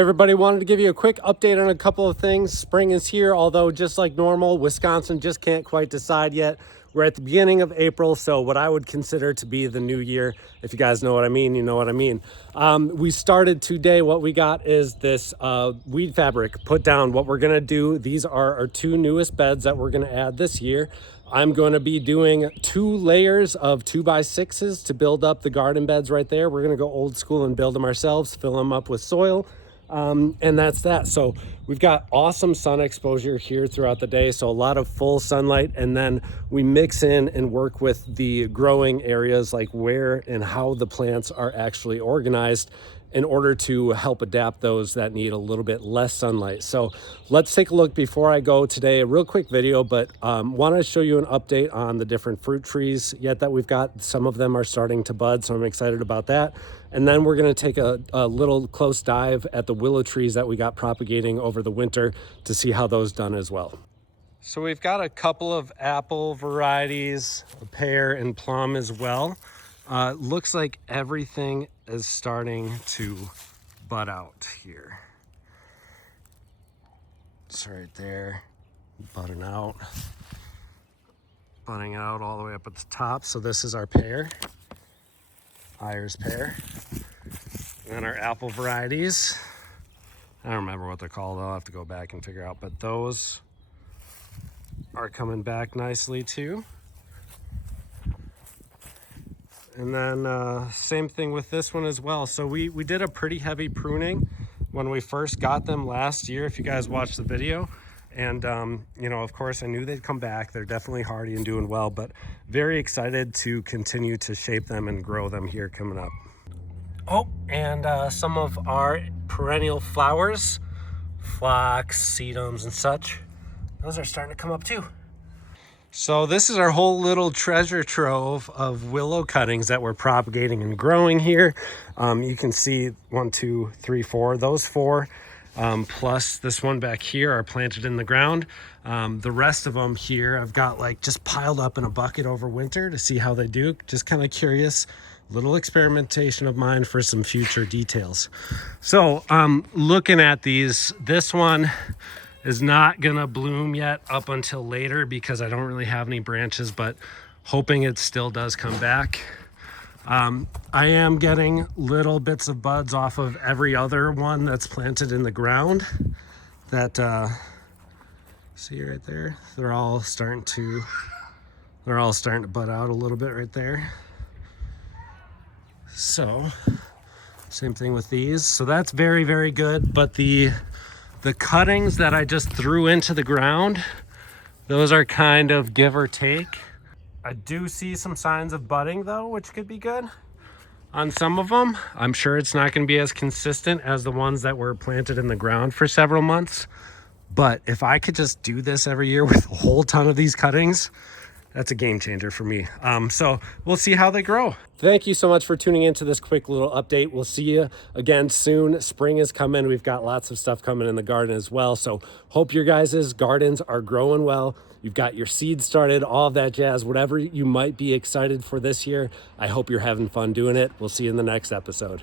Everybody, wanted to give you a quick update on a couple of things. Spring is here, although just like normal, Wisconsin just can't quite decide yet. We're at the beginning of April, so what I would consider to be the new year. If you guys know what I mean, you know what I mean. We started today. What we got is this weed fabric put down. What we're gonna do, these are our two newest beds that we're gonna add this year. I'm going to be doing 2 layers of 2x6s to build up the garden beds right there. We're gonna go old school and build them ourselves, fill them up with soil. And that's that. So we've got awesome sun exposure here throughout the day, so a lot of full sunlight, and then we mix in and work with the growing areas, like where and how the plants are actually organized in order to help adapt those that need a little bit less sunlight. So let's take a look before I go today. A real quick video, but want to show you an update on the different fruit trees yet that we've got. Some of them are starting to bud, so I'm excited about that. And then we're going to take a little close dive at the willow trees that we got propagating over the winter to see how those done as well. So we've got a couple of apple varieties, a pear and plum as well. Looks like everything is starting to bud out here. It's right there, budding out all the way up at the top. So this is our pear, Ayers pear. And then our apple varieties. I don't remember what they're called. I'll have to go back and figure out, but those are coming back nicely too. And then same thing with this one as well. So we did a pretty heavy pruning when we first got them last year, if you guys watched the video. And you know, of course I knew they'd come back. They're definitely hardy and doing well, but very excited to continue to shape them and grow them here coming up. Oh, and some of our perennial flowers, phlox, sedums and such, those are starting to come up too. So this is our whole little treasure trove of willow cuttings that we're propagating and growing here. You can see 1, 2, 3, 4. Those 4 plus this one back here are planted in the ground. The rest of them here I've got like just piled up in a bucket over winter to see how they do. Just kind of curious, little experimentation of mine for some future details. So looking at these, this one is not gonna bloom yet up until later because I don't really have any branches, but hoping it still does come back. I am getting little bits of buds off of every other one that's planted in the ground. That see right there, they're all starting to bud out a little bit right there. So same thing with these. So that's very, very good. But the cuttings that I just threw into the ground, those are kind of give or take. I do see some signs of budding though, which could be good on some of them. I'm sure it's not going to be as consistent as the ones that were planted in the ground for several months. But if I could just do this every year with a whole ton of these cuttings, that's a game changer for me. So we'll see how they grow. Thank you so much for tuning into this quick little update. We'll see you again soon. Spring is coming. We've got lots of stuff coming in the garden as well. So hope your guys' gardens are growing well. You've got your seeds started, all of that jazz, whatever you might be excited for this year. I hope you're having fun doing it. We'll see you in the next episode.